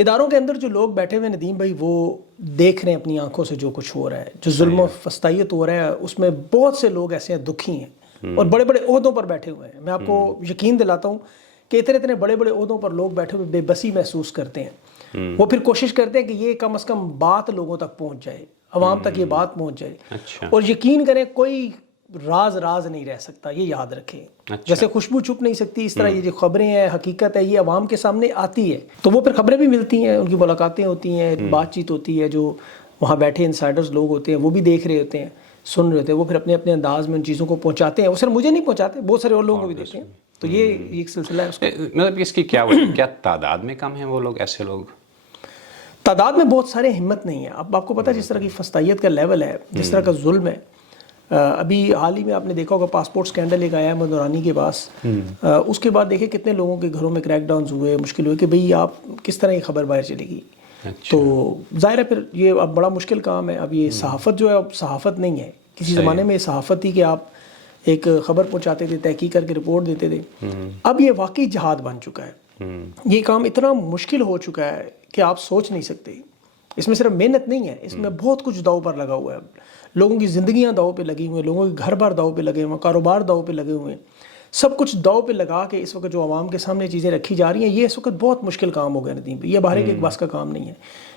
اداروں کے اندر جو لوگ بیٹھے ہوئے ندیم بھائی وہ دیکھ رہے ہیں اپنی آنکھوں سے جو کچھ ہو رہا ہے, جو ظلم و فسطائیت ہو رہا ہے, اس میں بہت سے لوگ ایسے ہیں دکھی ہیں اور بڑے بڑے عہدوں پر بیٹھے ہوئے ہیں. میں آپ کو یقین دلاتا ہوں کہ اتنے بڑے بڑے عہدوں پر لوگ بیٹھے ہوئے بے بسی محسوس کرتے ہیں. وہ پھر کوشش کرتے ہیں کہ یہ کم از کم بات لوگوں تک پہنچ جائے, عوام تک یہ بات پہنچ جائے. اور یقین کریں کوئی راز نہیں رہ سکتا, یہ یاد رکھیں. جیسے خوشبو چھپ نہیں سکتی, اس طرح یہ جو خبریں ہیں, حقیقت ہے, یہ عوام کے سامنے آتی ہے. تو وہ پھر خبریں بھی ملتی ہیں, ان کی ملاقاتیں ہوتی ہیں, بات چیت ہوتی ہے, جو وہاں بیٹھے انسائڈرز لوگ ہوتے ہیں وہ بھی دیکھ رہے ہوتے ہیں, سن رہے ہوتے ہیں, وہ پھر اپنے اپنے انداز میں ان چیزوں کو پہنچاتے ہیں. وہ صرف مجھے نہیں پہنچاتے, بہت سارے اور لوگوں کو بھی دیتے ہیں. تو یہ ایک سلسلہ ہے اس کا. مطلب اس کی کیا وجہ, کیا تعداد میں کم ہیں وہ لوگ, ایسے لوگ؟ تعداد میں بہت سارے ہمت نہیں ہے. اب آپ کو پتہ ہے جس طرح کی فسطائیت کا لیول ہے, جس طرح کا ظلم ہے. ابھی حال ہی میں آپ نے دیکھا ہوگا پاسپورٹ سکینڈل ایک آیا ہے نورانی کے پاس. اس کے بعد دیکھیں کتنے لوگوں کے گھروں میں کریک ڈاؤنز ہوئے, مشکل ہوئے کہ بھئی آپ کس طرح یہ خبر باہر چلے گی. تو ظاہر ہے پھر یہ اب بڑا مشکل کام ہے. اب یہ صحافت جو ہے اب صحافت نہیں ہے. کسی زمانے میں صحافت تھی کہ آپ ایک خبر پہنچاتے تھے, تحقیق کر کے رپورٹ دیتے تھے. اب یہ واقعی جہاد بن چکا ہے. یہ کام اتنا مشکل ہو چکا ہے کہ آپ سوچ نہیں سکتے. اس میں صرف محنت نہیں ہے, اس میں بہت کچھ داؤ پر لگا ہوا ہے. لوگوں کی زندگیاں داؤ پہ لگی ہوئی ہیں, لوگوں کے گھر بار داؤ پہ لگے ہوئے ہیں, کاروبار داؤ پہ لگے ہوئے ہیں. سب کچھ داؤ پہ لگا کے اس وقت جو عوام کے سامنے چیزیں رکھی جا رہی ہیں, یہ اس وقت بہت مشکل کام ہو گیا ندیم پہ. یہ باہر کے ایک بس کا کام نہیں ہے.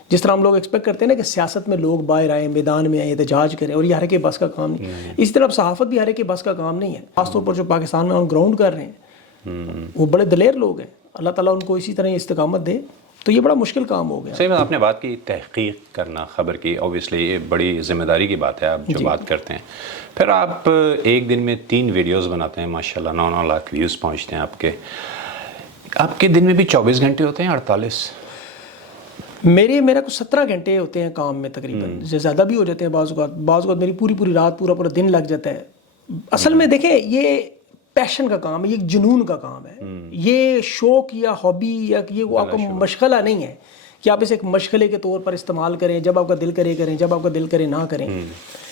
جس طرح ہم لوگ ایکسپیکٹ کرتے ہیں نا کہ سیاست میں لوگ باہر آئیں, میدان میں آئیں, احتجاج کریں, اور یہ ہر ایک بس کا کام نہیں. اسی طرح صحافت بھی ہر ایک بس کا کام نہیں ہے. خاص طور پر جو پاکستان میں آن گراؤنڈ کر رہے ہیں وہ بڑے دلیر لوگ ہیں. اللہ تعالیٰ ان کو اسی طرح استقامت دے. تو یہ بڑا مشکل کام ہو گیا. صحیح میں آپ نے بات کی تحقیق کرنا خبر کی, اوبیسلی یہ بڑی ذمہ داری کی بات ہے آپ جو بات کرتے ہیں. پھر آپ ایک دن میں 3 ویڈیوز بناتے ہیں, ماشاءاللہ 9 لاکھ ویوز پہنچتے ہیں آپ کے دن میں بھی 24 گھنٹے ہوتے ہیں 48؟ میرا کچھ 17 گھنٹے ہوتے ہیں کام میں تقریباً, زیادہ بھی ہو جاتے ہیں بعض اوقات میری پوری رات پورا دن لگ جاتا ہے. اصل میں دیکھیں یہ پیشن کا کام ہے, یہ جنون کا کام ہے. یہ شوق یا ہابی یا یہ آپ کا مشغلہ نہیں ہے کہ آپ اسے ایک مشغلے کے طور پر استعمال کریں, جب آپ کا دل کرے کریں, جب آپ کا دل کرے نہ کریں.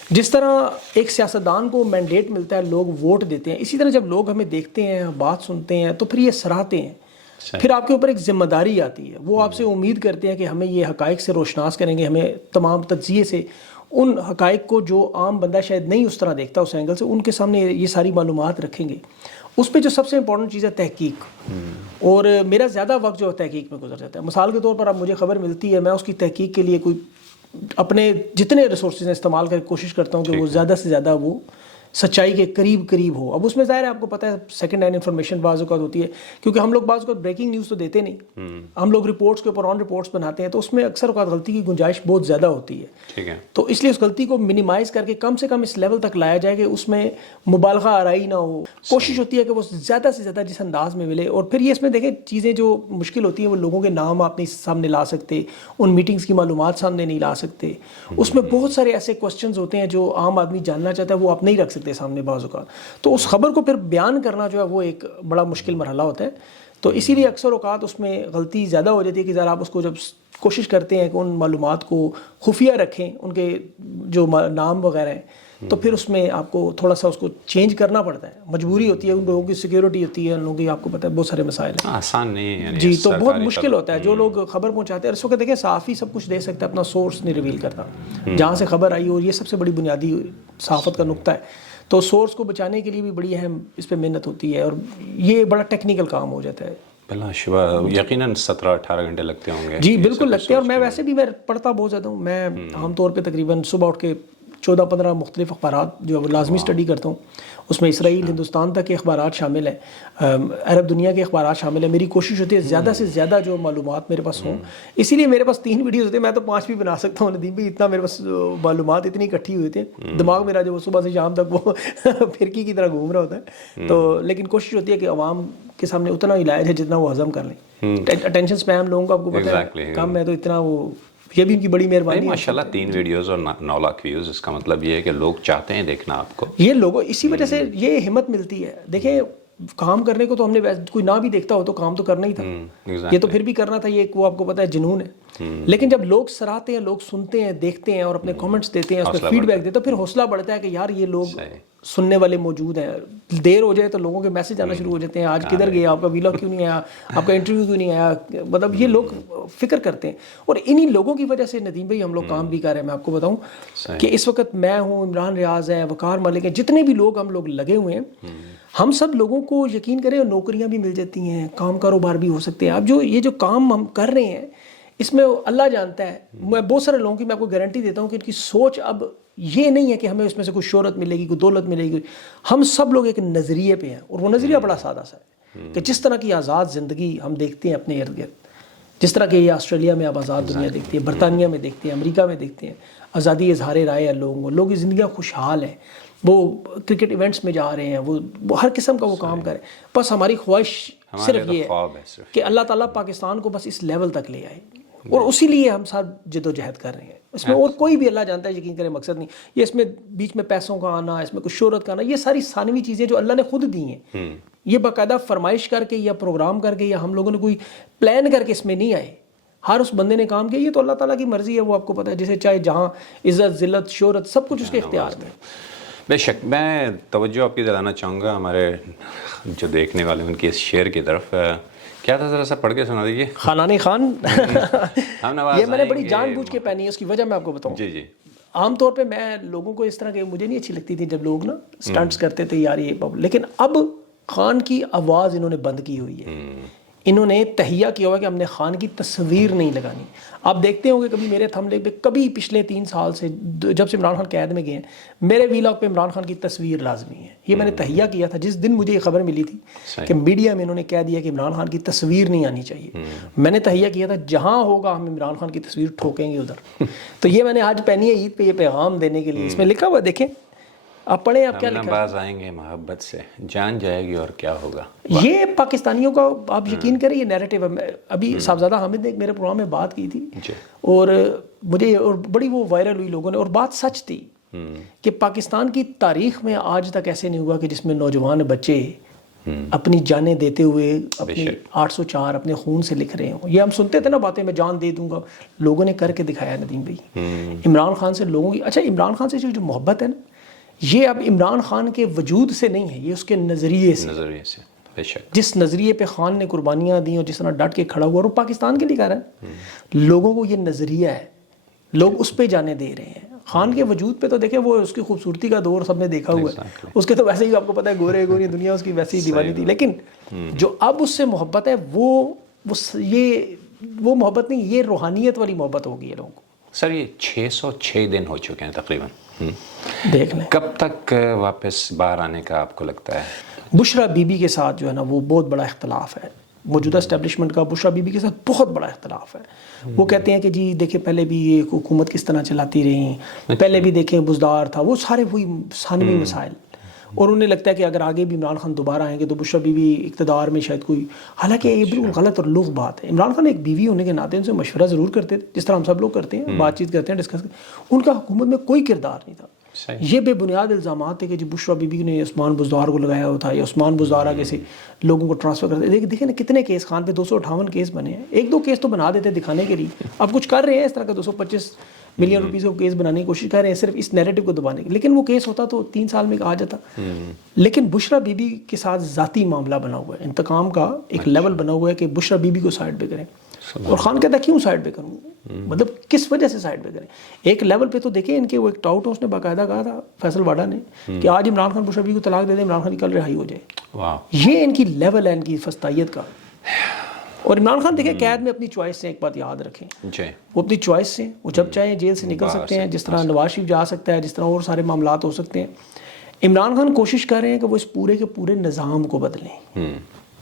جس طرح ایک سیاستدان کو مینڈیٹ ملتا ہے, لوگ ووٹ دیتے ہیں, اسی طرح جب لوگ ہمیں دیکھتے ہیں, بات سنتے ہیں, تو پھر یہ سراہتے ہیں. پھر آپ کے اوپر ایک ذمہ داری آتی ہے. وہ آپ سے امید کرتے ہیں کہ ہمیں یہ حقائق سے روشناس کریں گے, ہمیں تمام تجزیے سے ان حقائق کو جو عام بندہ شاید نہیں اس طرح دیکھتا اس اینگل سے, ان کے سامنے یہ ساری معلومات رکھیں گے. اس پہ جو سب سے امپورٹنٹ چیز ہے تحقیق, اور میرا زیادہ وقت جو تحقیق میں گزر جاتا ہے. مثال کے طور پر اب مجھے خبر ملتی ہے, میں اس کی تحقیق کے لیے کوئی اپنے جتنے ریسورسز ہیں استعمال کر کے کوشش کرتا ہوں کہ وہ زیادہ سے زیادہ وہ سچائی کے قریب ہو. اب اس میں ظاہر ہے آپ کو پتہ ہے سیکنڈ ہینڈ انفارمیشن بعض اوقات ہوتی ہے, کیونکہ ہم لوگ بعض اوقات بریکنگ نیوز تو دیتے نہیں, ہم لوگ رپورٹس کے اوپر آن رپورٹس بناتے ہیں, تو اس میں اکثر اوقات غلطی کی گنجائش بہت زیادہ ہوتی ہے. ٹھیک ہے. تو اس لیے اس غلطی کو منیمائز کر کے کم سے کم اس لیول تک لایا جائے کہ اس میں مبالغہ آرائی نہ ہو. کوشش ہوتی ہے کہ وہ زیادہ سے زیادہ جس انداز میں ملے. اور پھر یہ اس میں دیکھیں چیزیں جو مشکل ہوتی ہیں, وہ لوگوں کے نام آپ نہیں سامنے لا سکتے, ان میٹنگز کی معلومات سامنے نہیں لا سکتے. اس میں بہت سارے ایسے کوسچنز ہوتے ہیں جو عام آدمی جاننا چاہتا ہے, وہ آپ نہیں رکھ سکتے سامنے بعض اوقات. تو اس خبر کو پھر بیان کرنا جو ہے وہ ایک بڑا مشکل مرحلہ ہوتا ہے. تو اسی لیے اکثر اوقات اس میں غلطی زیادہ ہو جاتی ہے کہ ذرا آپ اس کو جب کوشش کرتے ہیں کہ ان معلومات کو خفیہ رکھیں, ان کے جو نام وغیرہ ہیں, تو پھر اس میں آپ کو تھوڑا سا اس کو چینج کرنا پڑتا ہے. مجبوری ہوتی ہے, ان لوگوں کی سیکیورٹی ہوتی ہے, ان لوگوں کی آپ کو پتہ ہے بہت سارے مسائل ہیں, آسان نہیں ہے جی. تو بہت مشکل ہوتا ہے. جو لوگ خبر پہنچاتے ہیں, اس وقت دیکھیں صحافی سب کچھ دے سکتا ہے, اپنا سورس نہیں ریویل کرتا جہاں سے خبر آئی, اور یہ سب سے بڑی بنیادی صحافت کا نقطہ ہے. تو سورس کو بچانے کے لیے بھی بڑی اہم اس پہ محنت ہوتی ہے, اور یہ بڑا ٹیکنیکل کام ہو جاتا ہے. بلا شبہ یقیناً 17-18 گھنٹے لگتے ہوں گے. جی بالکل لگتے ہیں. اور میں ویسے بھی میں پڑھتا بہت زیادہ ہوں. میں عام طور پہ تقریباً صبح اٹھ کے 14-15 مختلف اخبارات جو لازمی اسٹڈی کرتا ہوں. اس میں اسرائیل, ہندوستان تک کے اخبارات شامل ہیں, عرب دنیا کے اخبارات شامل ہیں. میری کوشش ہوتی ہے زیادہ سے زیادہ جو معلومات میرے پاس ہوں. اسی لیے میرے پاس 3 ویڈیوز ہوتے ہیں. میں تو 5 بھی بنا سکتا ہوں ندیم بھی, اتنا میرے پاس معلومات اتنی اکٹھی ہوئی تھی. دماغ میرا جو صبح سے شام تک وہ پھرکی کی طرح گھوم رہا ہوتا ہے. تو لیکن کوشش ہوتی ہے کہ عوام کے سامنے اتنا ہی لایا جائے جتنا وہ ہضم کر لیں. اٹینشن اسپیم لوگوں کو آپ کو پتہ ہے کم ہے, تو اتنا وہ یہ بھی ان کی بڑی مہربانی ہے. ماشاءاللہ 3 ویڈیوز اور 9 لاکھ ویوز, اس کا مطلب یہ ہے کہ لوگ چاہتے ہیں دیکھنا آپ کو. یہ لوگوں اسی وجہ سے یہ ہمت ملتی ہے. دیکھیں کام کرنے کو تو ہم نے کوئی نہ بھی دیکھتا ہو تو کام تو کرنا ہی تھا, یہ تو پھر بھی کرنا تھا. یہ وہ آپ کو پتہ ہے جنون ہے. لیکن جب لوگ سراہتے ہیں, لوگ سنتے ہیں, دیکھتے ہیں اور اپنے کامنٹس دیتے ہیں, اس میں فیڈ بیک دیتے ہیں, تو پھر حوصلہ بڑھتا ہے کہ یار یہ لوگ سننے والے موجود ہیں. دیر ہو جائے تو لوگوں کے میسج آنا شروع ہو جاتے ہیں, آج کدھر گئے, آپ کا ویلاگ کیوں نہیں آیا, آپ کا انٹرویو کیوں نہیں آیا. مطلب یہ لوگ فکر کرتے ہیں, اور انہی لوگوں کی وجہ سے ندیم بھائی ہم لوگ کام بھی کر رہے ہیں. میں آپ کو بتاؤں کہ اس وقت میں ہوں, عمران ریاض ہے, وقار ملک ہیں, جتنے بھی لوگ ہم لوگ لگے ہوئے ہیں, ہم سب لوگوں کو یقین کریں نوکریاں بھی مل جاتی ہیں, کام کاروبار بھی ہو سکتے ہیں. اب جو یہ جو کام ہم کر رہے ہیں اس میں اللہ جانتا ہے, میں بہت سارے لوگوں کی میں آپ کو گارنٹی دیتا ہوں کہ ان کی سوچ اب یہ نہیں ہے کہ ہمیں اس میں سے کوئی شہرت ملے گی, کوئی دولت ملے گی. ہم سب لوگ ایک نظریے پہ ہیں, اور وہ نظریہ بڑا سادہ سا ہے کہ جس طرح کی آزاد زندگی ہم دیکھتے ہیں اپنے ارد گرد, جس طرح کہ یہ آسٹریلیا میں اب آزاد دنیا دیکھتی ہے, برطانیہ میں دیکھتے ہیں, امریکہ میں دیکھتے ہیں, آزادی اظہار رائے ہے لوگوں کو, لوگوں کی زندگیاں خوشحال ہیں, وہ کرکٹ ایونٹس میں جا رہے ہیں, وہ ہر قسم کا وہ کام کریں. بس ہماری خواہش صرف یہ ہے کہ اللہ تعالیٰ پاکستان کو بس اس لیول تک لے آئے, اور اسی لیے ہم سب جد و جہد کر رہے ہیں. اس میں اور کوئی بھی اللہ جانتا ہے, یقین کرے مقصد نہیں. یہ اس میں بیچ میں پیسوں کا آنا, اس میں کچھ شہرت کا آنا, یہ ساری ثانوی چیزیں جو اللہ نے خود دی ہیں, یہ باقاعدہ فرمائش کر کے یا پروگرام کر کے یا ہم لوگوں نے کوئی پلان کر کے اس میں نہیں آئے. ہر اس بندے نے کام کیا, یہ تو اللہ تعالیٰ کی مرضی ہے, وہ آپ کو پتہ ہے. جسے چاہے جہاں عزت ذلت شہرت سب کچھ اس کے اختیار میں. بے شک. میں توجہ آپ کی دلانا چاہوں گا ہمارے جو دیکھنے والے ان کی اس شعر کی طرف. کیا تھا ذرا سا پڑھ کے سنا دیجیے. خانان خان یہ میں نے بڑی جان جان بوجھ کے پہنی ہے, اس کی وجہ میں آپ کو بتاؤں. جی. عام طور پہ میں لوگوں کو اس طرح کے مجھے نہیں اچھی لگتی تھی جب لوگ نا سٹنٹس کرتے تھے یار یہ, لیکن اب خان کی آواز انہوں نے بند کی ہوئی ہے. انہوں نے تہیہ کیا ہوا کہ ہم نے خان کی تصویر نہیں لگانی. آپ دیکھتے ہوں گے کبھی میرے تھم لے پہ کبھی پچھلے 3 سال سے جب سے عمران خان قید میں گئے ہیں, میرے ویلاگ پہ عمران خان کی تصویر لازمی ہے. یہ میں نے تہیہ کیا تھا جس دن مجھے یہ خبر ملی تھی کہ میڈیا میں انہوں نے کہہ دیا کہ عمران خان کی تصویر نہیں آنی چاہیے. میں نے تہیہ کیا تھا جہاں ہوگا ہم عمران خان کی تصویر ٹھوکیں گے ادھر. تو یہ میں نے آج پہنی ہے عید پہ یہ پیغام دینے کے لیے. اس میں لکھا ہوا دیکھیں, آپ پڑھیں آپ کیا لکھا ہے. باز آئیں گے محبت سے, جان جائے گی اور کیا ہوگا. یہ پاکستانیوں کا آپ یقین کریں یہ نیریٹو ہے. ابھی صاحبزادہ حامد نے ایک میرے پروگرام میں بات کی تھی, اور مجھے اور بڑی وہ وائرل ہوئی لوگوں نے, اور بات سچ تھی کہ پاکستان کی تاریخ میں آج تک ایسے نہیں ہوا کہ جس میں نوجوان بچے اپنی جانیں دیتے ہوئے اپنی 804 اپنے خون سے لکھ رہے ہوں. یہ ہم سنتے تھے نا باتیں, میں جان دے دوں گا, لوگوں نے کر کے دکھایا ندیم بھائی. عمران خان سے لوگوں کی, اچھا عمران خان سے جو محبت ہے نا, یہ اب عمران خان کے وجود سے نہیں ہے, یہ اس کے نظریے سے. بے شک. جس نظریے پہ خان نے قربانیاں دی اور جس طرح ڈٹ کے کھڑا ہوا, اور وہ پاکستان کے لیے کہہ رہا ہے, لوگوں کو یہ نظریہ ہے, لوگ اس پہ جانے دے رہے ہیں. خان کے وجود پہ تو دیکھیں وہ اس کی خوبصورتی کا دور سب نے دیکھا ہوا ہے, اس کے تو ویسے ہی آپ کو پتہ ہے گورے گوری دنیا اس کی ویسے ہی دیوانی تھی. لیکن جو اب اس سے محبت ہے وہ محبت نہیں, یہ روحانیت والی محبت ہوگی ہے لوگوں کو. سر یہ 606 دن ہو چکے ہیں تقریباً, دیکھ لیں کب تک واپس باہر آنے کا آپ کو لگتا ہے؟ بشرا بی بی کے ساتھ جو ہے نا وہ بہت بڑا اختلاف ہے. موجودہ اسٹیبلشمنٹ کا بشرا بی بی کے ساتھ بہت بڑا اختلاف ہے. وہ کہتے ہیں کہ جی دیکھیں پہلے بھی یہ حکومت کس طرح چلاتی رہی, پہلے بھی دیکھیں بزدار تھا, وہ سارے وہی ثانوی مسائل. اور انہیں لگتا ہے کہ اگر آگے بھی عمران خان دوبارہ آئیں گے تو بشرا بی بی اقتدار میں شاید کوئی, حالانکہ یہ بالکل غلط اور لغ بات ہے. عمران خان ایک بیوی ہونے کے ناطے ان سے مشورہ ضرور کرتے تھے, جس طرح ہم سب لوگ کرتے ہیں, بات چیت کرتے ہیں, ڈسکس کرتے ہیں. ان کا حکومت میں کوئی کردار نہیں تھا. یہ بے بنیاد الزامات تھے کہ جی بشرا بی بی نے عثمان بزدار کو لگایا ہوا تھا, یا عثمان بزدار آگے سے لوگوں کو ٹرانسفر کرتے. دیکھیں نا کتنے کیس خان پہ 258 کیس بنے ہیں. 1-2 کیس تو بنا دیتے دکھانے کے لیے, اب کچھ کر رہے ہیں اس طرح کا 225 ملین روپیز کو کیس بنانے کی کوشش کر رہے ہیں صرف اس نیریٹو کو دبانے کی. لیکن وہ کیس ہوتا تو 3 سال میں آ جاتا. لیکن بشرا بی بی کے ساتھ ذاتی معاملہ بنا ہوا ہے, انتقام کا ایک لیول بنا ہوا ہے کہ بشرا بی بی کو سائڈ پہ کریں. اور خان کہتا ہے کیوں سائڈ پہ کروں, مطلب کس وجہ سے سائڈ پہ کریں. ایک لیول پہ تو دیکھیں ان کے وہ ایک ٹاؤٹ ہے, اس نے باقاعدہ کہا تھا فیصل واڈا نے کہ آج عمران خان بشرا بی بی کو طلاق دے دیں, عمران خان کی کل رہائی ہو جائے. یہ ان کی لیول ہے ان کی فستائیت کا. اور عمران خان دیکھیں قید میں اپنی چوائس سے, ایک بات یاد رکھیں, وہ اپنی چوائس سے, وہ جب چاہیں جیل سے نکل سکتے ہیں, جس طرح نواز شریف جا سکتا ہے, جس طرح اور سارے معاملات ہو سکتے ہیں. عمران خان کوشش کر رہے ہیں کہ وہ اس پورے کے پورے نظام کو بدلیں,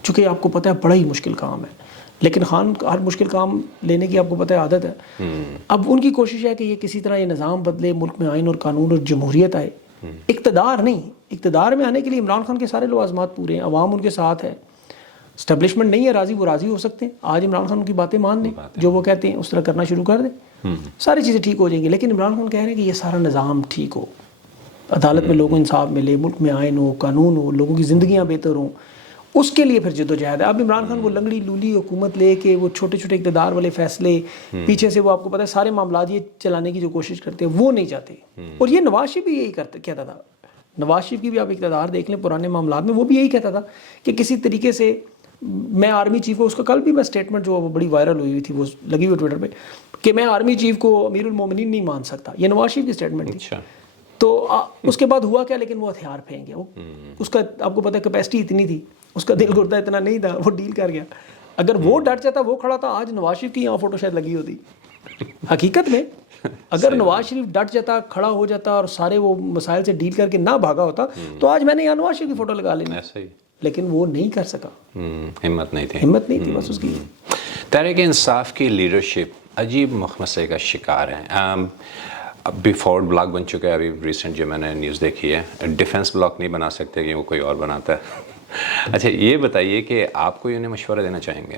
چونکہ آپ کو پتہ ہے بڑا ہی مشکل کام ہے. لیکن خان ہر مشکل کام لینے کی آپ کو پتہ ہے عادت ہے. اب ان کی کوشش ہے کہ یہ کسی طرح یہ نظام بدلے, ملک میں آئین اور قانون اور جمہوریت آئے. اقتدار نہیں, اقتدار میں آنے کے لیے عمران خان کے سارے لوازمات پورے ہیں, عوام ان کے ساتھ ہے. اسٹیبلشمنٹ نہیں ہے راضی, وہ راضی ہو سکتے ہیں. آج عمران خان کی باتیں مان لیں, جو وہ کہتے ہیں اس طرح کرنا شروع کر دیں, ساری چیزیں ٹھیک ہو جائیں گی. لیکن عمران خان کہہ رہے ہیں کہ یہ سارا نظام ٹھیک ہو, عدالت میں لوگوں کو انصاف ملے, ملک میں آئین ہو, قانون ہو, لوگوں کی زندگیاں بہتر ہوں. اس کے لیے پھر جدوجہد ہے. اب عمران خان وہ لنگڑی لولی حکومت لے کے وہ چھوٹے چھوٹے اقتدار والے فیصلے پیچھے سے, وہ آپ کو پتہ ہے سارے معاملات یہ چلانے کی جو کوشش کرتے ہیں, وہ نہیں چاہتے. اور یہ نواز شریف بھی یہی کہتا تھا. نواز شریف کی بھی آپ اقتدار دیکھ لیں پرانے معاملات میں، وہ بھی یہی کہتا تھا کہ کسی طریقے سے میں آرمی چیف کو، اس کا کل بھی میں اسٹیٹمنٹ جو بڑی وائرل ہوئی تھی وہ لگی ہوئی ٹویٹر پہ کہ میں آرمی چیف کو امیر المومنین نہیں مان سکتا، یہ نواز شریف کی اسٹیٹمنٹ تھی. تو اس کے بعد ہوا کیا، لیکن وہ ہتھیار پھینک گیا. اس کا آپ کو پتہ ہے کیپیسٹی اتنی تھی، اس کا دل گردہ اتنا نہیں تھا، وہ ڈیل کر گیا. اگر وہ ڈٹ جاتا، وہ کھڑا تھا، آج نواز شریف کی یہاں فوٹو شاید لگی ہوتی. حقیقت میں اگر نواز شریف ڈٹ جاتا، کھڑا ہو جاتا اور سارے وہ مسائل سے ڈیل کر کے نہ بھاگا ہوتا تو آج میں نے یہاں نواز شریف کی فوٹو لگا لینی. لیکن وہ نہیں کر سکا، ہمت نہیں تھی، ہمت نہیں تھی بس اس کی. تحریک انصاف کی لیڈرشپ عجیب مخمصے کا شکار ہے. ابھی فارورڈ بلاک بن چکا ہے. ابھی ریسنٹ جو میں نے نیوز دیکھی ہے، ڈیفنس بلاک نہیں بنا سکتے کہ وہ کوئی اور بناتا ہے. اچھا یہ بتائیے کہ آپ کو انہیں مشورہ دینا چاہیں گے؟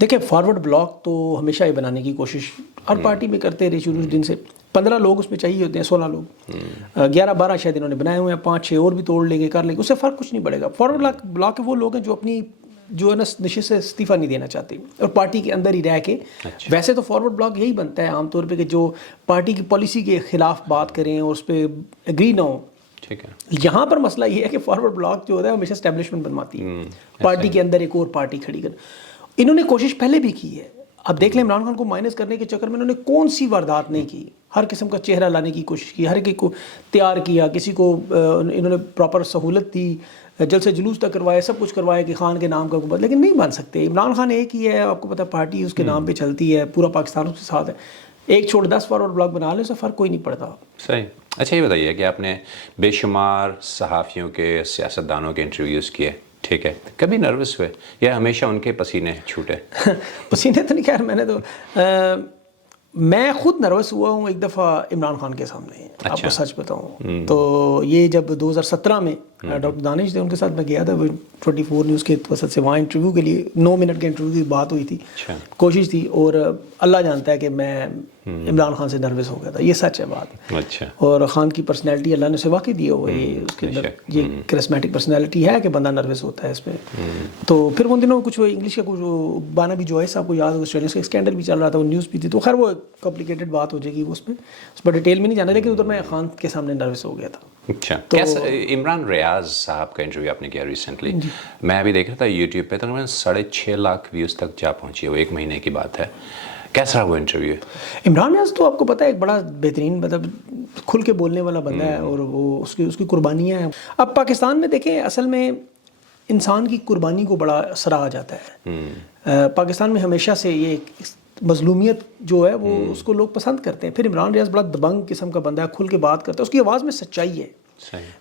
دیکھیں فارورڈ بلاک تو ہمیشہ ہی بنانے کی کوشش ہر پارٹی میں کرتے رہے شروع دن سے. 15 لوگ اس میں چاہیے ہوتے ہیں، 16 لوگ، 11-12 شاید انہوں نے بنائے ہوئے ہیں، 5-6 اور بھی توڑ لیں گے، کر لیں گے، اس سے فرق کچھ نہیں پڑے گا. فارورڈ بلاک کے وہ لوگ ہیں جو اپنی جو ہے نا نشست سے استعفیٰ نہیں دینا چاہتے اور پارٹی کے اندر ہی رہ کے. ویسے تو فارورڈ بلاک یہی بنتا ہے عام طور پہ کہ جو پارٹی کی پالیسی کے خلاف بات کریں اور اس پہ ایگری نہ ہوں. ٹھیک ہے. یہاں پر مسئلہ یہ ہے کہ فارورڈ بلاک جو ہوتا ہے ہمیشہ اسٹیبلشمنٹ بنواتی ہے، پارٹی کے اندر ایک اور پارٹی کھڑی کر. انہوں نے کوشش پہلے بھی کی ہے. اب دیکھ لیں عمران خان کو مائنس کرنے کے چکر میں انہوں نے کون سی واردات نہیں کی. ہر قسم کا چہرہ لانے کی کوشش کی، ہر ایک کو تیار کیا، کسی کو انہوں نے پراپر سہولت دی، جلسے جلوس تک کروائے، سب کچھ کروایا کہ خان کے نام کا حکومت، لیکن نہیں بن سکتے. عمران خان ایک ہی ہے، آپ کو پتہ پارٹی اس کے نام پہ چلتی ہے، پورا پاکستان اس کے ساتھ ہے. ایک چھوڑ 10 فارورڈ بلاک بنا لے، اس سے فرق کوئی نہیں پڑتا. صحیح. اچھا یہ بتائیے کہ آپ نے بے شمار صحافیوں کے، سیاستدانوں کے انٹرویوز کیے، ٹھیک ہے، کبھی نروس ہوئے یا ہمیشہ ان کے پسینے چھوٹے؟ پسینے تو نہیں، خیر میں نے تو میں خود نروس ہوا ہوں ایک دفعہ عمران خان کے سامنے. آپ کو سچ بتاؤں تو یہ جب 2017 میں ڈاکٹر دانش تھے ان کے ساتھ میں گیا تھا 24 نیوز کے وسط سے، وہاں انٹرویو کے لیے 9 منٹ کے انٹرویو کی بات ہوئی تھی، کوشش تھی، اور اللہ جانتا ہے کہ میں عمران خان سے نروس ہو گیا تھا. یہ سچ ہے بات. اچھا. اور خان کی پرسنالٹی اللہ نے اسے واقعی دی ہوا ہے، اس کے اندر یہ کرسمیٹک پرسنالٹی ہے کہ بندہ نروس ہوتا ہے اس میں. تو پھر ان دنوں کچھ انگلش کا کچھ بانا بھی جو ہے آپ کو یاد ہو، آسٹریلیا کا اسکینڈل بھی چل رہا تھا، وہ نیوز بھی تھی. تو خیر وہ کمپلیکیٹڈ بات ہو جائے گی، اس پر ڈیٹیل میں نہیں جانا، لیکن ادھر میں خان کے سامنے نروس ہو گیا تھا. اچھا. عمران ریاض صاحب کا انٹرویو آپ نے کیا ریسنٹلی، میں ابھی دیکھ رہا تھا یوٹیوب پہ، تقریباً 6.5 لاکھ ویوز تک جا پہنچی ہے، وہ 1 مہینے کی بات ہے. کیسا وہ انٹرویو؟ عمران ریاض تو آپ کو پتہ ہے ایک بڑا بہترین، مطلب کھل کے بولنے والا بندہ ہے، اور وہ اس کی قربانیاں ہیں. اب پاکستان میں دیکھیں اصل میں انسان کی قربانی کو بڑا سراہا جاتا ہے. پاکستان میں ہمیشہ سے یہ مظلومیت جو ہے وہ اس کو لوگ پسند کرتے ہیں. پھر عمران ریاض بڑا دبنگ قسم کا بندہ ہے، کھل کے بات کرتا ہے، اس کی آواز میں سچائی ہے.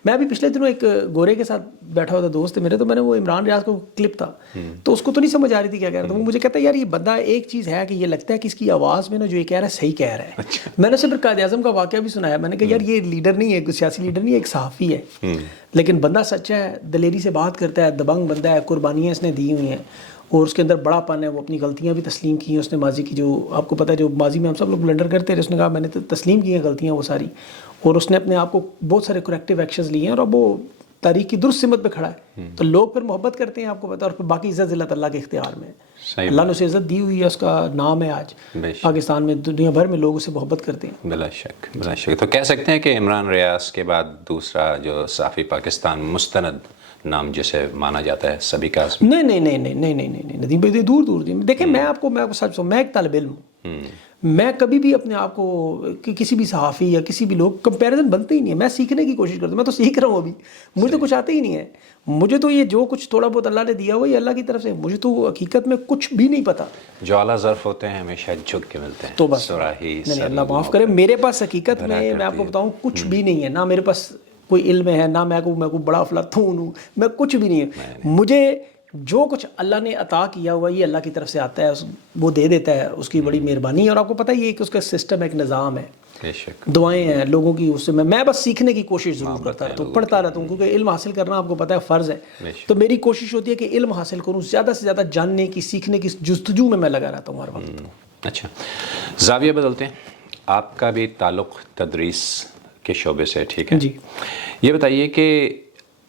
میں ابھی پچھلے دنوں ایک گورے کے ساتھ بیٹھا ہوا تھا، دوست ہے میرے، تو میں نے وہ عمران ریاض کو کلپ تھا تو اس کو تو نہیں سمجھ آ رہی تھی کیا کہہ رہا تھا. وہ مجھے کہتا ہے یار یہ بندہ ایک چیز ہے کہ یہ لگتا ہے کہ اس کی آواز میں نا جو یہ کہہ رہا ہے صحیح کہہ رہا ہے. میں نے اسے پھر قائد اعظم کا واقعہ بھی سنایا. میں نے کہا یار یہ لیڈر نہیں ہے، سیاسی لیڈر نہیں ہے، ایک صحافی ہے، لیکن بندہ سچا ہے، دلیری سے بات کرتا ہے، دبنگ بندہ ہے، قربانیاں اس نے دی ہوئی ہیں اور اس کے اندر بڑا پن ہے. وہ اپنی غلطیاں بھی تسلیم کی ہیں اس نے ماضی کی، جو آپ کو پتہ ہے جو ماضی میں ہم سب لوگ بلنڈر کرتے رہے، اس نے کہا میں نے تسلیم کی ہیں غلطیاں وہ ساری، اور اس نے اپنے آپ کو بہت سارے کریکٹیو ایکشنز لیے ہیں اور اب وہ تاریخ کی درست سمت پہ کھڑا ہے. تو لوگ پھر محبت کرتے ہیں، آپ کو پتہ ہے، اور پھر باقی عزت ذلت اللہ کے اختیار میں ہے. اللہ نے اسے عزت دی ہوئی ہے، اس کا نام ہے آج پاکستان میں، دنیا بھر میں لوگ اسے محبت کرتے ہیں. بلا شک بلا شک. تو کہہ سکتے ہیں کہ عمران ریاض کے بعد دوسرا جو صحافی پاکستان مستند نام جسے مانا جاتا ہے سبھی کا؟ نہیں ندیم بھائی، دور دیکھیں میں آپ کو سچ میں ایک طالب علم ہوں. میں کبھی بھی اپنے آپ کو کسی بھی صحافی یا کسی بھی لوگ کمپیریزن بنتے ہی نہیں ہے. میں سیکھنے کی کوشش کرتا ہوں، میں تو سیکھ رہا ہوں ابھی، مجھے تو کچھ آتا ہی نہیں ہے. مجھے تو یہ جو کچھ تھوڑا بہت اللہ نے دیا ہوا یہ اللہ کی طرف سے، مجھے تو حقیقت میں کچھ بھی نہیں پتا. جو اعلیٰ ظرف ہوتے ہیں ہمیشہ جھک کے ملتے ہیں. تو بس نہیں، اللہ معاف کرے، میرے پاس حقیقت میں آپ کو بتاؤں کچھ بھی نہیں ہے. نہ میرے پاس کوئی علم ہے، نہ میں کو بڑا افلاطون ہوں، میں کچھ بھی نہیں ہے. مجھے جو کچھ اللہ نے عطا کیا ہوا یہ اللہ کی طرف سے آتا ہے، وہ دے دیتا ہے، اس کی بڑی مہربانی ہے. اور آپ کو پتہ ہے یہ کہ اس کا سسٹم ایک نظام ہے، دعائیں ہیں لوگوں کی، اس سے میں بس سیکھنے کی کوشش ضرور کرتا رہتا ہوں، پڑھتا رہتا ہوں، کیونکہ علم حاصل کرنا آپ کو پتہ ہے فرض ہے. تو میری کوشش ہوتی ہے کہ علم حاصل کروں، زیادہ سے زیادہ جاننے کی، سیکھنے کی جستجو میں لگا رہتا ہوں ہر وقت. اچھا زاویہ بدلتے ہیں. آپ کا بھی تعلق تدریس کے شعبے سے، ٹھیک ہے جی. یہ بتائیے کہ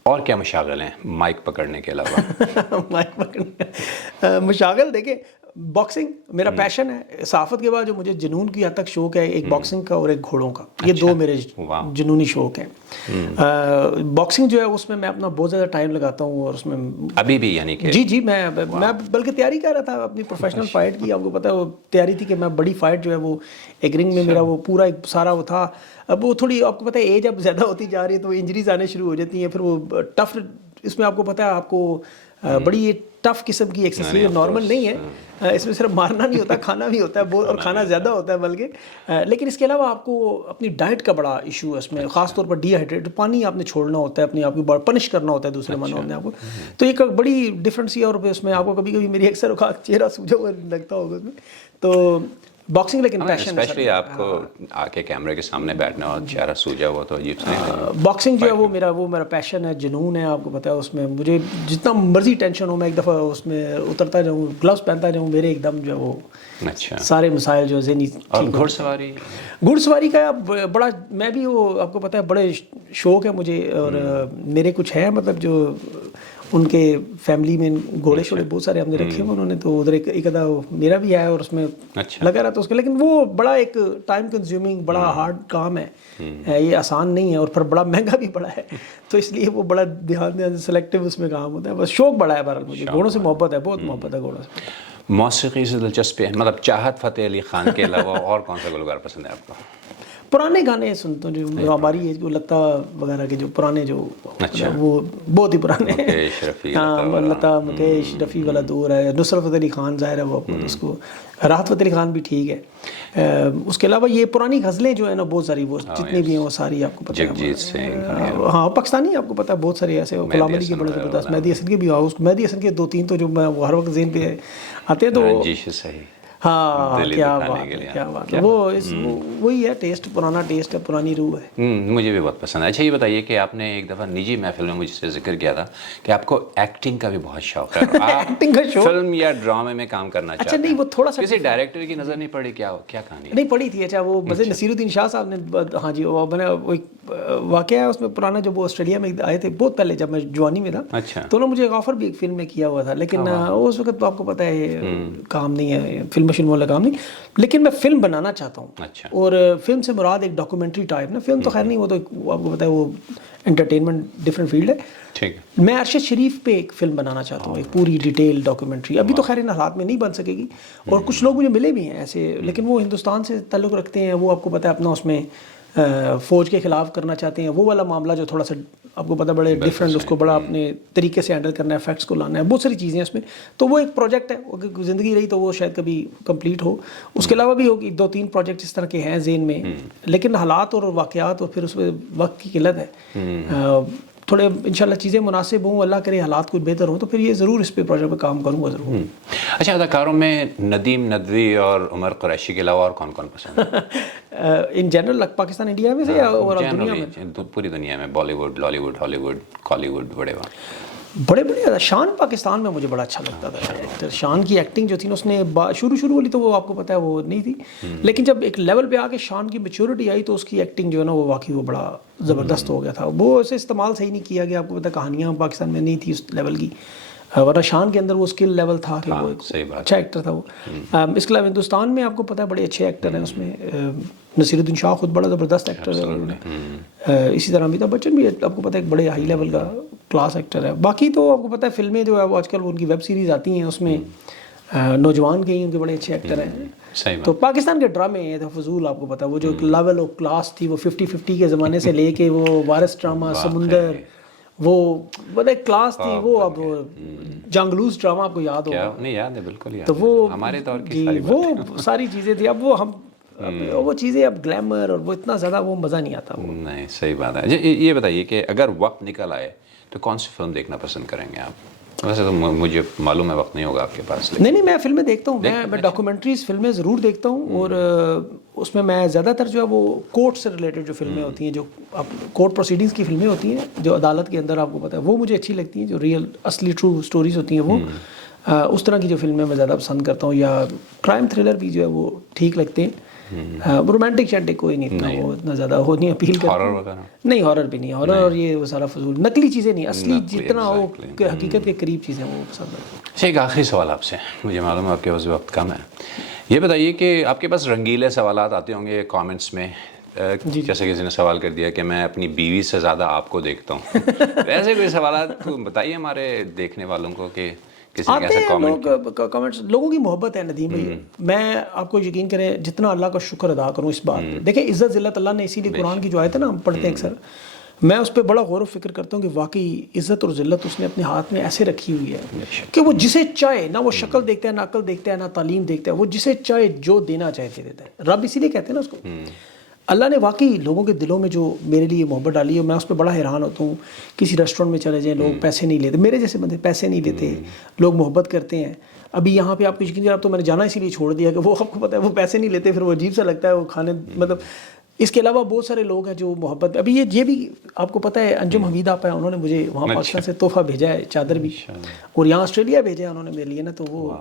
اور کیا مشاغل ہیں مائک پکڑنے کے علاوہ؟ مائک پکڑنے مشاغل دیکھیں باکسنگ میرا پیشن ہے. صحافت کے بعد جو مجھے جنون کی حد تک شوق ہے ایک باکسنگ کا اور ایک گھوڑوں کا, یہ دو میرے جنونی شوق ہیں. باکسنگ جو ہے اس میں میں اپنا بہت زیادہ ٹائم لگاتا ہوں اور اس میں ابھی بھی یعنی کہ جی میں بلکہ تیاری کر رہا تھا اپنی پروفیشنل فائٹ کی. آپ کو پتہ ہے وہ تیاری تھی کہ میں بڑی فائٹ جو ہے وہ ایک رنگ میں میرا وہ پورا ایک سارا وہ تھا. اب وہ تھوڑی آپ کو پتہ ہے ایج اب زیادہ ہوتی جا رہی ہے تو انجریز آنے شروع ہو جاتی ہیں. پھر وہ ٹف اس میں آپ کو پتہ ہے آپ کو بڑی ٹف قسم کی ایکسرسائز نارمل نہیں ہے. اس میں صرف مارنا نہیں ہوتا, کھانا بھی ہوتا ہے بہت, اور کھانا زیادہ ہوتا ہے بلکہ. لیکن اس کے علاوہ آپ کو اپنی ڈائٹ کا بڑا ایشو ہے اس میں, خاص طور پر ڈی ہائیڈریٹ پانی آپ نے چھوڑنا ہوتا ہے, اپنے آپ کو پنش کرنا ہوتا ہے دوسرے معنوں میں آپ کو. تو ایک بڑی ڈفرینس یہ, اور اس میں آپ کو کبھی کبھی میری اکثر اوقات چہرہ سوجا ہوا لگتا ہوگا اس میں. تو باکسنگ لیکن پیشن ہے اسپیشلی آپ کو آ کے کیمرے کے سامنے بیٹھنا اور چہرہ سوجا ہوا تو عجیب سے نہیں. باکسنگ جو ہے وہ میرا پیشن ہے, جنون ہے. آپ کو پتہ ہے اس میں مجھے جتنا مرضی ٹینشن ہو میں ایک دفعہ اس میں اترتا جاؤں, گلوز پہنتا جاؤں, میرے ایک دم جو ہے وہ سارے مسائل جو ذہنی. اور گھڑ سواری کا بڑا میں بھی وہ آپ کو پتہ ہے بڑے شوق ہے مجھے. اور میرے کچھ ہے مطلب جو ان کے فیملی میں گھوڑے شوڑے بہت سارے ہم نے رکھے ہوئے, انہوں نے تو ادھر ایک ادا میرا بھی ہے اور اس میں لگا رہا تھا اس کا. لیکن وہ بڑا ایک ٹائم کنزیومنگ بڑا ہارڈ کام ہے, یہ آسان نہیں ہے اور پھر بڑا مہنگا بھی بڑا ہے. تو اس لیے وہ بڑا دھیان سلیکٹیو اس میں کام ہوتا ہے. بس شوق بڑا ہے بہرحال مجھے, گھوڑوں سے محبت ہے, بہت محبت ہے گھوڑوں سے. موسیقی سے دلچسپی ہے مطلب چاہت فتح علی خان کے علاوہ اور کون سا گلوکار پسند ہے آپ کو؟ پرانے گانے سنتا ہوں جو ہماری ایج کو لتا وغیرہ کے جو پرانے جو وہ بہت ہی پرانے ہیں. ہاں لتا مکیش رفیع والا دور ہے. نصرت فتح علی خان ظاہر ہے وہ اس کو, راحت فتح علی خان بھی ٹھیک ہے. اس کے علاوہ یہ پرانی غزلیں جو ہیں نا بہت ساری, وہ جتنی بھی ہیں وہ ساری آپ کو پتہ ہے. جگجیت سنگھ, ہاں پاکستانی آپ کو پتہ ہے بہت سارے ایسے, غلام علی کے بڑے زبردست, مہدی حسن کے بھی. مہدی حسن کے 2-3 تو جو میں ہر وقت ذہن پہ آتے ہیں تو صحیح. ہاں کیا بات ہے, وہ وہی ہے ٹیسٹ, پرانا ٹیسٹ ہے, پرانی روح ہے. مجھے بھی بہت پسند ہے. اچھا یہ بتائیے کہ آپ نے ایک دفعہ نجی محفل میں مجھ سے ذکر کیا تھا کہ آپ کو ایکٹنگ کا بھی بہت شوق ہے, ایکٹنگ کا شوق, فلم یا ڈرامے میں کام کرنا چاہتے ہیں. اچھا نہیں وہ تھوڑا سا کسی ڈائریکٹر کی نظر نہیں پڑی کیا کہانی؟ نہیں پڑی تھی. اچھا وہ مزے نصیر الدین شاہ صاحب نے, ہاں جی وہ میں نے وہ ایک واقعہ ہے اس میں پرانا, جب وہ آسٹریلیا میں آئے تھے بہت پہلے جب میں جوانی میں تھا, تو انہوں نے مجھے ایک آفر بھی ایک فلم میں کیا ہوا تھا. لیکن اس وقت آپ کو پتہ ہے کام نہیں ہے, فلم والا کام نہیں. لیکن میں فلم بنانا چاہتا ہوں, اور فلم سے مراد ایک ڈاکومنٹری ٹائپ نا, فلم تو خیر نہیں, وہ تو آپ کو پتہ ہے وہ انٹرٹینمنٹ ڈفرینٹ فیلڈ ہے. میں ارشد شریف پہ ایک فلم بنانا چاہتا ہوں, ایک پوری ڈیٹیل ڈاکومنٹری. ابھی تو خیر ان حالات میں نہیں بن سکے گی, اور کچھ لوگ مجھے ملے بھی ہیں ایسے, لیکن وہ ہندوستان سے تعلق رکھتے ہیں. وہ آپ کو پتہ ہے اپنا اس میں فوج کے خلاف کرنا چاہتے ہیں, وہ والا معاملہ جو تھوڑا سا آپ کو پتہ بڑے ڈفرینٹ, اس کو بڑا اپنے طریقے سے ہینڈل کرنا ہے, فیکٹس کو لانا ہے, بہت ساری چیزیں اس میں. تو وہ ایک پروجیکٹ ہے, زندگی رہی تو وہ شاید کبھی کمپلیٹ ہو. اس کے علاوہ بھی ہوگی 2-3 پروجیکٹ اس طرح کے ہیں ذہن میں, لیکن حالات اور واقعات اور پھر اس میں وقت کی قلت ہے. تھوڑے انشاءاللہ چیزیں مناسب ہوں, اللہ کرے حالات کچھ بہتر ہوں, تو پھر یہ ضرور اس پہ پروجیکٹ پہ کام کروں گا ضرور. اچھا اداکاروں میں ندیم ندوی اور عمر قریشی کے علاوہ اور کون کون پسند ہے؟ ان جنرل پاکستان انڈیا میں سے یا دنیا میں؟ پوری دنیا میں, بالی ووڈ, لالی ووڈ, ہالی ووڈ, کالی ووڈ, بڑے شان پاکستان میں مجھے بڑا اچھا لگتا تھا. شان کی ایکٹنگ جو تھی نا, اس نے شروع والی تو وہ آپ کو پتہ ہے وہ نہیں تھی, لیکن جب ایک لیول پہ آ کے شان کی میچورٹی آئی تو اس کی ایکٹنگ جو ہے نا وہ واقعی وہ بڑا زبردست ہو گیا تھا. وہ اسے استعمال صحیح نہیں کیا گیا, آپ کو پتہ کہانیاں پاکستان میں نہیں تھی اس لیول کی, ورنہ شان کے اندر وہ اسکل لیول تھا کہ وہ اچھا ایکٹر تھا وہ. اس کے علاوہ ہندوستان میں آپ کو پتہ ہے بڑے اچھے ایکٹر ہیں اس میں. نصیر الدین شاہ خود بڑا زبردست ایکٹر ہے, اسی طرح امیتابھ بچن بھی آپ کو پتہ ہے ایک بڑے ہائی لیول کا کلاس ایکٹر ہے. باقی تو آپ کو پتہ ہے فلمیں جو ہے وہ آج کل ان کی ویب سیریز آتی ہیں, اس میں نوجوان کے ہی ان کے بڑے اچھے ایکٹر ہیں. تو پاکستان کے ڈرامے ہیں فضول, آپ کو پتہ ہے وہ جو لیول آف کلاس تھی وہ 50-50 کے زمانے سے لے کے وہ وارث ڈرامہ, سمندر, وہ بڑے کلاس تھی. وہ اب جنگلوز ڈرامہ آپ کو یاد ہوگا؟ نہیں یاد ہے, بالکل یاد. تو وہ ہمارے دور کی وہ ساری چیزیں تھی. اب وہ چیزیں اب گلیمر اور وہ اتنا زیادہ وہ مزہ نہیں آتا. نہیں صحیح بات ہے. یہ بتائیے کہ اگر وقت نکل آئے تو کون سی فلم دیکھنا پسند کریں گے آپ؟ ویسے تو مجھے معلوم ہے وقت نہیں ہوگا آپ کے پاس. نہیں میں فلمیں دیکھتا ہوں, میں ڈاکومنٹریز فلمیں ضرور دیکھتا ہوں, اور اس میں زیادہ تر جو ہے وہ کورٹ سے ریلیٹڈ جو فلمیں ہوتی ہیں, جو کورٹ پروسیڈنگز کی فلمیں ہوتی ہیں جو عدالت کے اندر آپ کو پتہ ہے, وہ مجھے اچھی لگتی ہیں. جو ریئل اصلی ٹرو سٹوریز ہوتی ہیں وہ اس طرح کی جو فلمیں میں زیادہ پسند کرتا ہوں. یا کرائم تھرلر بھی جو ہے وہ ٹھیک لگتے ہیں. رومانٹک شانٹک کوئی نہیں اتنا وہ اتنا زیادہ وہ نہیں اپیل کرتا. ہارر وغیرہ نہیں ہارر بھی نہیں, ہارر اور یہ وہ سارا فضول نقلی چیزیں نہیں, اصلی جتنا ہو کہ حقیقت کے قریب چیزیں وہ پسند ہے. اچھا ایک آخری سوال آپ سے, مجھے معلوم ہے آپ کے پاس وقت کم ہے, یہ بتائیے کہ آپ کے پاس رنگیلے سوالات آتے ہوں گے کامنٹس میں, جیسے کسی نے سوال کر دیا کہ میں اپنی بیوی سے زیادہ آپ کو دیکھتا ہوں, ایسے کوئی سوالات بتائیے ہمارے دیکھنے والوں کو کہ کسی نے کیسے کامنٹ لوگ کامنٹس, لوگوں کی محبت ہے ندیم بھائی. میں آپ کو یقین کریں جتنا اللہ کا شکر ادا کروں اس بات پہ, دیکھیں عزت ذلت اللہ نے اسی لیے قرآن کی جو آیت ہے نا ہم پڑھتے ہیں اکثر, میں اس پہ بڑا غور و فکر کرتا ہوں کہ واقعی عزت اور ذلت اس نے اپنے ہاتھ میں ایسے رکھی ہوئی ہے کہ وہ جسے چاہے, نہ وہ شکل دیکھتا ہے, نہ عقل دیکھتا ہے, نہ تعلیم دیکھتا ہے, وہ جسے چاہے جو دینا چاہے دے دیتا ہے. رب اسی لیے کہتے ہیں نا اس کو. اللہ نے واقعی لوگوں کے دلوں میں جو میرے لیے محبت ڈالی ہے, میں اس پہ بڑا حیران ہوتا ہوں. کسی ریسٹورینٹ میں چلے جائیں, لوگ پیسے نہیں لیتے, میرے جیسے بندے پیسے نہیں لیتے, لوگ محبت کرتے ہیں. ابھی یہاں پہ آپ کو یقین اب تو میں نے جانا اسی لیے چھوڑ دیا کہ وہ آپ کو پتہ ہے وہ پیسے نہیں لیتے, پھر وہ عجیب سا لگتا ہے وہ کھانے, مطلب اس کے علاوہ بہت سارے لوگ ہیں جو محبت. ابھی یہ بھی آپ کو پتہ ہے انجم حمید آپ ہیں, انہوں نے مجھے وہاں پاکستان سے تحفہ بھیجا ہے, چادر بھی, اور یہاں آسٹریلیا بھیجا ہے انہوں نے میرے لیے نا. تو وہ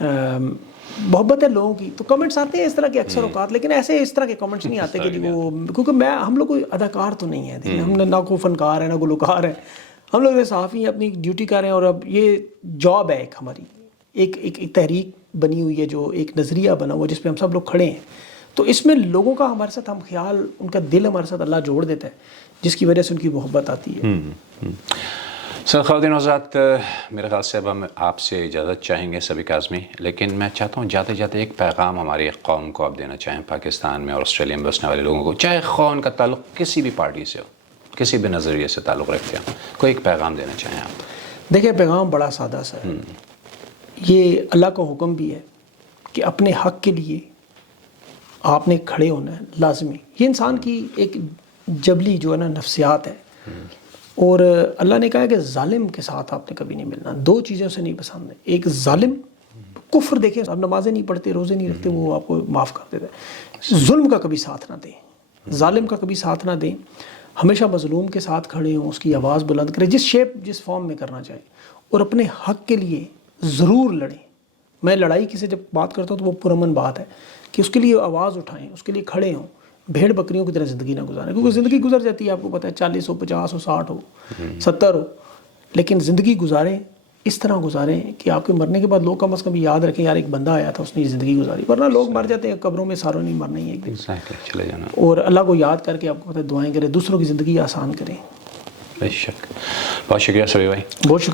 محبت ہے لوگوں کی. تو کمنٹس آتے ہیں اس طرح کے اکثر اوقات, لیکن ایسے اس طرح کے کمنٹس نہیں آتے کہ وہ, کیونکہ ہم لوگ کوئی اداکار تو نہیں ہے, ہم نے نہ کوئی فنکار ہے نہ گلوکار ہے, ہم لوگ صحافی ہیں, اپنی ڈیوٹی کر رہے ہیں. اور اب یہ جاب ہے ایک ہماری, ایک تحریک بنی ہوئی ہے, جو ایک نظریہ بنا ہوا جس پہ ہم سب لوگ کھڑے ہیں. تو اس میں لوگوں کا ہمارے ساتھ ہم خیال, ان کا دل ہمارے ساتھ اللہ جوڑ دیتا ہے, جس کی وجہ سے ان کی محبت آتی ہے. سر خواتین حضرات, میرے خیال سے اب ہم آپ سے اجازت چاہیں گے سبھی کاظمی, لیکن میں چاہتا ہوں جاتے جاتے ایک پیغام ہماری قوم کو آپ دینا چاہیں, پاکستان میں اور آسٹریلیا میں بسنے والے لوگوں کو, چاہے خواہ ان کا تعلق کسی بھی پارٹی سے ہو, کسی بھی نظریے سے تعلق رکھتے ہیں, کوئی ایک پیغام دینا چاہیں آپ. دیکھیں پیغام بڑا سادہ سا ہے. یہ اللہ کا حکم بھی ہے کہ اپنے حق کے لیے آپ نے کھڑے ہونا ہے لازمی. یہ انسان کی ایک جبلی جو ہے نا نفسیات ہے, اور اللہ نے کہا ہے کہ ظالم کے ساتھ آپ نے کبھی نہیں ملنا. دو چیزیں اسے نہیں پسند ہیں, ایک ظالم, کفر دیکھیں آپ نمازیں نہیں پڑھتے, روزے نہیں رکھتے, وہ آپ کو معاف کر دیتا ہے. ظلم کا کبھی ساتھ نہ دیں, ظالم کا کبھی ساتھ نہ دیں, ہمیشہ مظلوم کے ساتھ کھڑے ہوں, اس کی آواز بلند کریں, جس شیپ جس فارم میں کرنا چاہے, اور اپنے حق کے لیے ضرور لڑیں. میں لڑائی کی سے جب بات کرتا ہوں تو وہ پرامن بات ہے کہ اس کے لیے آواز اٹھائیں, اس کے لیے کھڑے ہوں. بھیڑ بکریوں کی طرح زندگی نہ گزاریں, کیونکہ زندگی گزر جاتی ہے, آپ کو پتہ ہے 40 ہو, 50 ہو, 60 ہو, 70 ہو, لیکن زندگی گزاریں, اس طرح گزاریں کہ آپ کے مرنے کے بعد لوگ کم از کم یاد رکھیں یار ایک بندہ آیا تھا اس نے یہ زندگی گزاری. ورنہ لوگ مر جاتے ہیں قبروں میں, ساروں نہیں مرنا ہی ایک دن. چلے جانا. اور اللہ کو یاد کر کے آپ کو پتہ ہے دعائیں کریں, دوسروں کی زندگی آسان کریں. بے شک. بہت شکریہ سبھی بھائی. بہت شکریہ.